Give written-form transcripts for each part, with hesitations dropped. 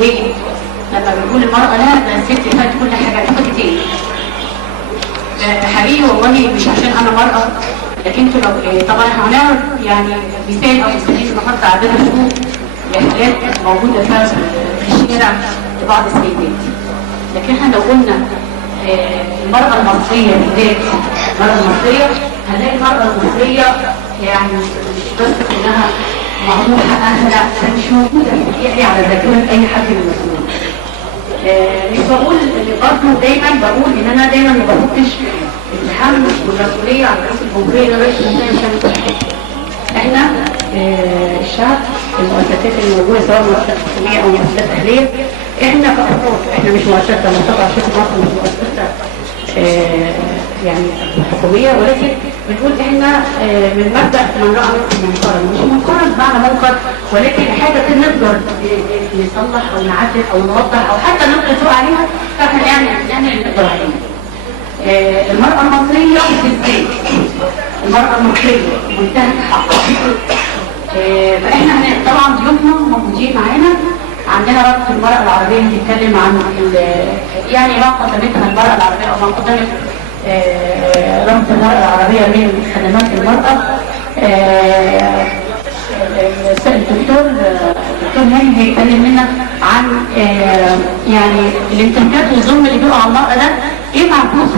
ليه؟ لما بنقول المرأة لا ده الست فات كل حاجة تاخد ايه؟ حقيقي والله مش عشان انا مرأة، لكن انتوا لو طبعا احنا هنعرض يعني مثال او مثالين النهارده عندنا شروط لحالات موجودة فيها في الشارع لبعض السيدات. لكن احنا لو قلنا المرأة المصرية بالذات المرأة المصرية هنلاقي المرأة المصرية يعني مش بس انها معروف حقها، لا مش موجودة يعني على ذاكرة أي حد من المسؤولين. مش بقول برضه دايما بقول إن أنا دايما ما بحطش الهم والمسؤولية على رئيس الجمهورية ده مش احنا الشعب المؤسسات الموجودة سواء مؤسسات حكومية أو مؤسسات أهلية، احنا كأفراد احنا مش مؤسسة مؤسسة عشان مصر مش مؤسسة يعني حكومية، ولكن بنقول احنا من مبدأ من رأى منكرا، مش منكرا بمعنى منكر، ولكن حاجة نقدر نصلح او نعدل او نوضح او حتى نلقي الضوء عليها، فاحنا نعمل اللي نقدر عليه. المرأة المصرية بالذات المرأة المصرية منتهى الحق. فاحنا طبعا ضيوفنا موجودين معانا، عندنا رابطة المرأة العربية بتتكلم عن يعني ما قدمتها المرأة العربية او ما قدمت رابطة المرأة العربية من خدمات المرأة. الدكتور هاني هيتكلم لنا عن يعني الانتهاكات والظلم اللي بيقع على المرأة ده ايه معروف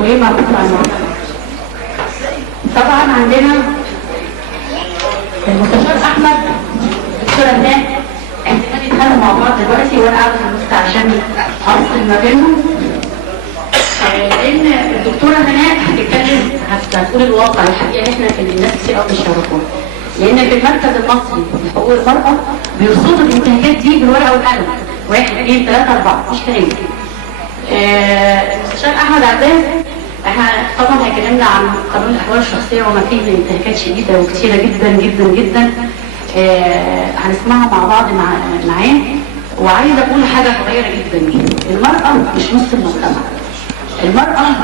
وايه معروف عن المرأة. طبعا عندنا المستشار احمد الدكتورة هناك احنا نتكلم مع بعض دلوقتي وانا قاعده في النص عشان افصل ما بينهم. لان الدكتوره هناك هتتكلم هتقول الواقع الحقيقه احنا الناس كتير قوي مش يعرفوها، لان في المركز المصري لحقوق المراه بيرصدوا الانتهاكات دي بالورقه والقلم 1 2 3 4 مش كلام. المستشار احمد عباس احنا طبعا هيكلمنا عن قانون الاحوال الشخصيه وما فيه من انتهاكات شديده وكثيره جدا جدا جدا. هنسمعها مع بعض معاه. وعايزه اقول حاجه صغيره جدا، المراه مش نص المجتمع. المراه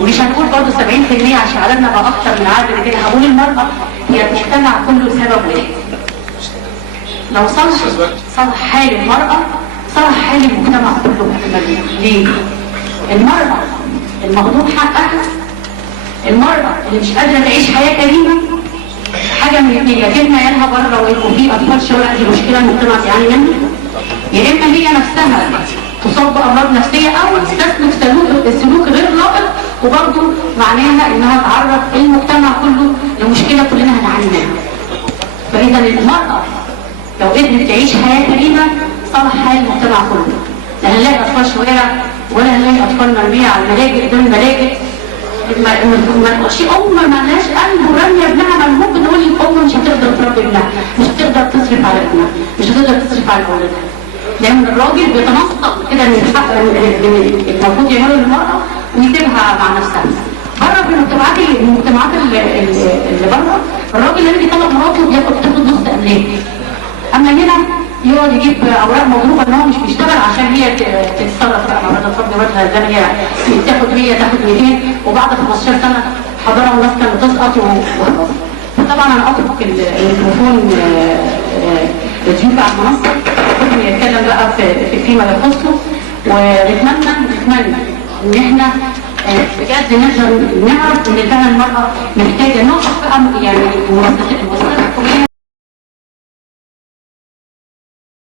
ومش هنقول برضه 70% عشان عددنا بقى اكتر من عدد كده، هقول المراه هي المجتمع كله سبب واحد. لو صلح حال المراه صلح حال المجتمع كله باكمله. ليه؟ المراه المهضوم حقها، المراه اللي مش قادره تعيش حياه كريمه، حاجه من الاثنين، يا اما عيالها بره ويبقوا في اطفال شوارع، دي مشكله المجتمع بيعاني منها، يا اما هي نفسها تصاب بامراض نفسيه او تسلك سلوك غير لائق، وبرضه معناها انها تعرض المجتمع كله لمشكله كلنا هنعاني منها. فاذا المراه لو قدرت تعيش حياه كريمه صلح حال المجتمع كله. لا هنلاقي اطفال شوارع ولا هنلاقي اطفال مرميه على الملاجئ دون ملاجئ. ما نقولش ما لهاش قلب ورميه ابنها، ما ممكن نقول الام مش هتقدر تربي ابنها، مش هتقدر تصرف على ابنها، مش هتقدر تصرف على اولادها، لان الراجل بيتنصل كده من الحق المفروض يعمله للمراه ويسيبها مع نفسها. بره في المجتمعات اللي بره الراجل لما بيطلق مراته تاخد نص املاك، اما هنا يقعد يجيب اوراق مضروبه ان هو مش بيشتغل عشان هي تتصرف بقى مراتها تفضل مراتها زي ما هي تاخد 100 تاخد 200 وبعد 15 سنه حضاره وماسكه بتسقط وخلاص. فطبعا انا اترك الميكروفون للضيوف على المنصه ممكن يتكلم بقى فيما يخصه، ونتمنى ان احنا بجد نقدر نعرف ان فعلا المراه محتاجه نقف بقى يعني المؤسسات الحكوميه